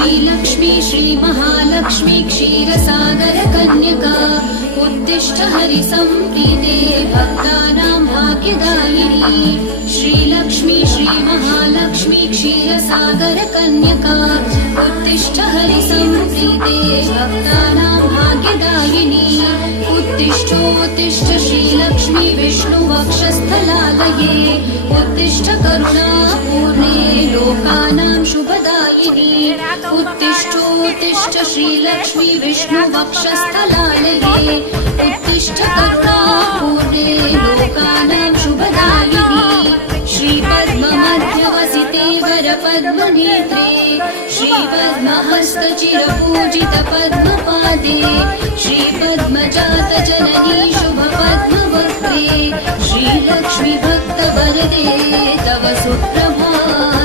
श्रीलक्ष्मी श्रीमहालक्ष्मी क्षीरसागर कन्यका उत्तिष्ठ हरिसंप्रीते भक्तानां भाग्यदायिनी श्रीलक्ष्मी श्रीमहालक्ष्मी क्षीरसागर कन्यका उत्तिष्ठ हरिसंप्रीते भक्तानां भाग्यदायिनी उत्तिष्ठोत्तिष्ठ श्रीलक्ष्मी विष्णुवक्षस्थलालये उत्तिष्ठ करुणापूर्णे लोकानां शुभदायिनी उत्तिष्ठोत्तिष्ठ श्रीलक्ष्मी विष्णुवक्षस्थलालये उत्तिष्ठ करुणापूर्णे लोकानां शुभदायिनी श्रीपद्ममध्यवसिते वरपद्मनेत्रे श्रीपद्महस्तचिरपूजितपद्मपादे श्रीपद्मजातजननी शुभपद्मवक्त्रे श्रीलक्ष्मी भक्तवरदे तव सुप्रभातम्।